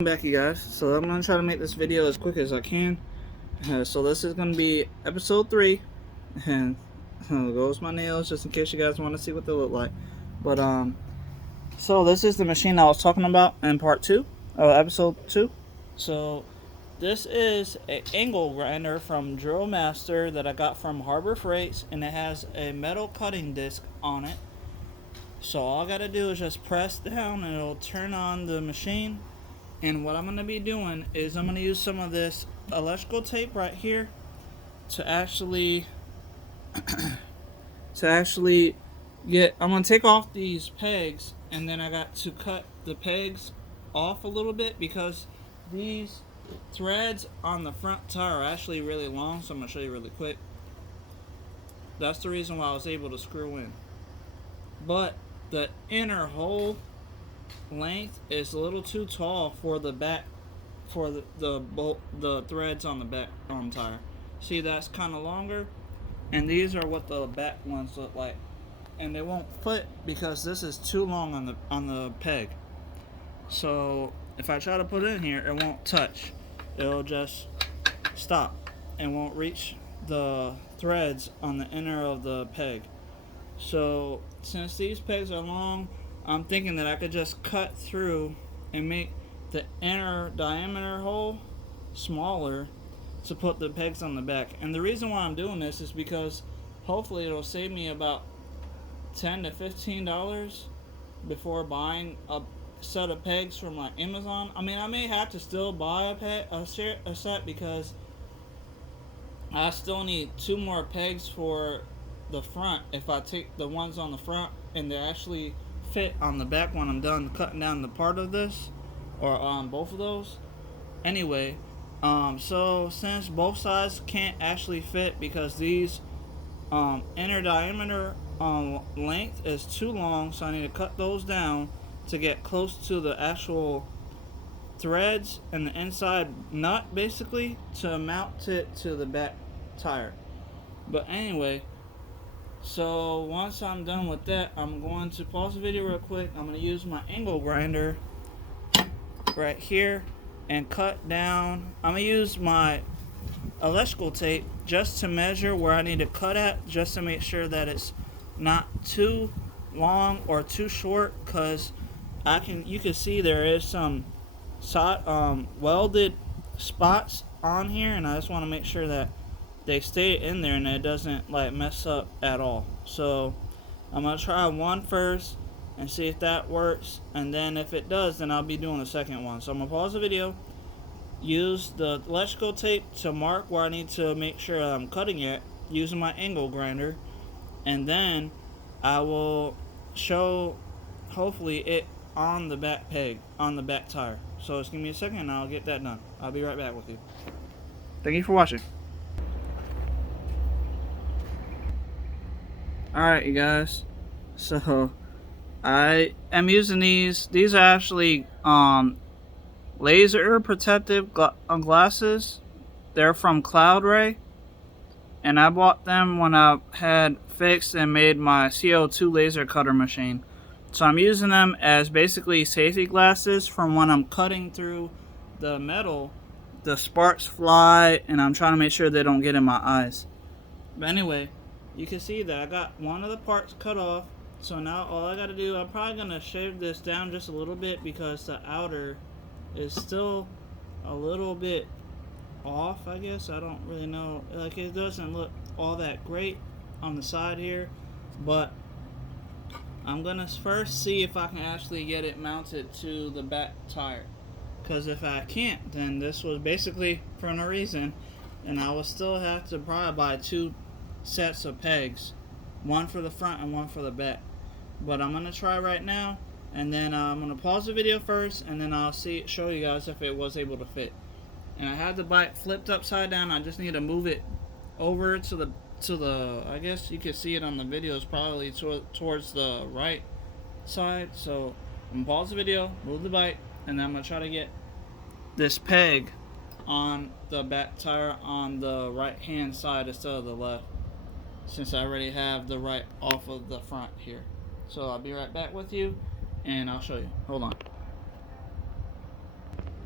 Welcome back, you guys. So I'm gonna try to make this video as quick as I can. So this is gonna be episode 3, and goes my nails just in case you guys want to see what they look like. But so this is the machine I was talking about in part 2, episode 2. So this is an angle grinder from Drill Master that I got from Harbor Freights, and it has a metal cutting disc on it. So all I gotta do is just press down, and it'll turn on the machine. And what I'm going to be doing is I'm going to use some of this electrical tape right here to actually get, I'm going to take off these pegs, and then I got to cut the pegs off a little bit because these threads on the front tire are actually really long, so I'm going to show you really quick. That's the reason why I was able to screw in. But the inner hole length is a little too tall for the back, for the threads on the back on the tire. See, that's kind of longer, and these are what the back ones look like, and they won't fit because this is too long on the peg. So if I try to put it in here, it won't touch. It'll just stop and won't reach the threads on the inner of the peg. So since these pegs are long, I'm thinking that I could just cut through and make the inner diameter hole smaller to put the pegs on the back. And the reason why I'm doing this is because hopefully it'll save me about $10 to $15 before buying a set of pegs from like Amazon. I mean, I may have to still buy a set because I still need 2 more pegs for the front if I take the ones on the front and they actually fit on the back when I'm done cutting down the part of this, or on both of those. Anyway, so since both sides can't actually fit because these inner diameter length is too long, so I need to cut those down to get close to the actual threads and the inside nut, basically, to mount it to the back tire. But anyway, so once I'm done with that, I'm going to pause the video real quick. I'm going to use my angle grinder right here and cut down. I'm going to use my electrical tape just to measure where I need to cut at, just to make sure that it's not too long or too short, because you can see there is some welded spots on here, and I just want to make sure that they stay in there and it doesn't like mess up at all. So I'm gonna try one first and see if that works, and then if it does, then I'll be doing the second one. So I'm gonna pause the video, use the electrical tape to mark where I need to make sure I'm cutting it using my angle grinder, and then I will show hopefully it on the back peg, on the back tire. So just give me a second and I'll get that done. I'll be right back with you. Thank you for watching. Alright, you guys, so I am using these are actually laser protective glasses. They're from Cloud Ray, and I bought them when I had fixed and made my CO2 laser cutter machine. So I'm using them as basically safety glasses from when I'm cutting through the metal. The sparks fly, and I'm trying to make sure they don't get in my eyes. But anyway, you can see that I got one of the parts cut off. So now all I got to do, I'm probably going to shave this down just a little bit because the outer is still a little bit off, I guess. I don't really know. Like, it doesn't look all that great on the side here. But I'm going to first see if I can actually get it mounted to the back tire. Because if I can't, then this was basically for no reason. And I will still have to probably buy 2 sets of pegs, one for the front and one for the back. But I'm gonna try right now, and then I'm gonna pause the video first, and then I'll show you guys if it was able to fit. And I had the bike flipped upside down. I just need to move it over to the I guess you can see it on the videos, probably towards the right side. So I'm gonna pause the video, move the bike, and then I'm gonna try to get this peg on the back tire on the right hand side instead of the left, since I already have the right off of the front here. So I'll be right back with you, and I'll show you. Hold on.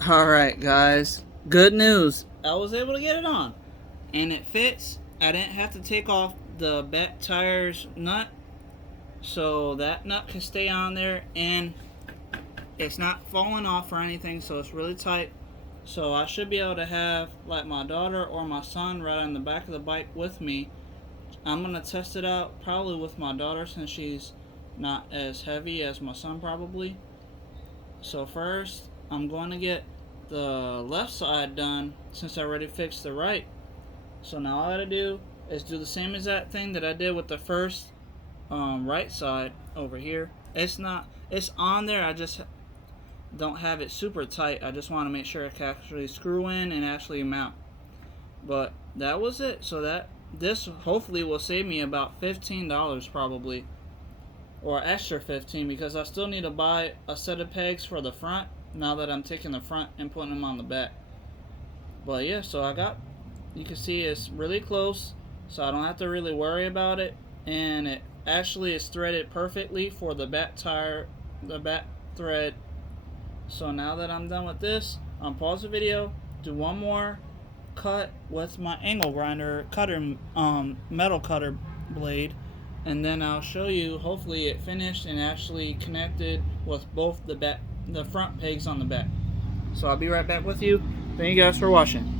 Alright guys, good news. I was able to get it on. And it fits. I didn't have to take off the back tire's nut. So that nut can stay on there and it's not falling off or anything, so it's really tight. So I should be able to have like my daughter or my son right on the back of the bike with me. I'm going to test it out probably with my daughter since she's not as heavy as my son probably. So first I'm going to get the left side done since I already fixed the right. So now all I gotta do is do the same exact thing that I did with the first right side over here. It's on there, I just don't have it super tight. I just want to make sure it can actually screw in and actually mount. But that was it. So this hopefully will save me about $15 probably, or extra 15, because I still need to buy a set of pegs for the front now that I'm taking the front and putting them on the back. But yeah, so you can see it's really close, so I don't have to really worry about it, and it actually is threaded perfectly for the back tire, the back thread. So now that I'm done with this, I'll pause the video, do one more cut with my angle grinder cutter, metal cutter blade, and then I'll show you hopefully it finished and actually connected with both the front pegs on the back. So I'll be right back with you. Thank you guys for watching.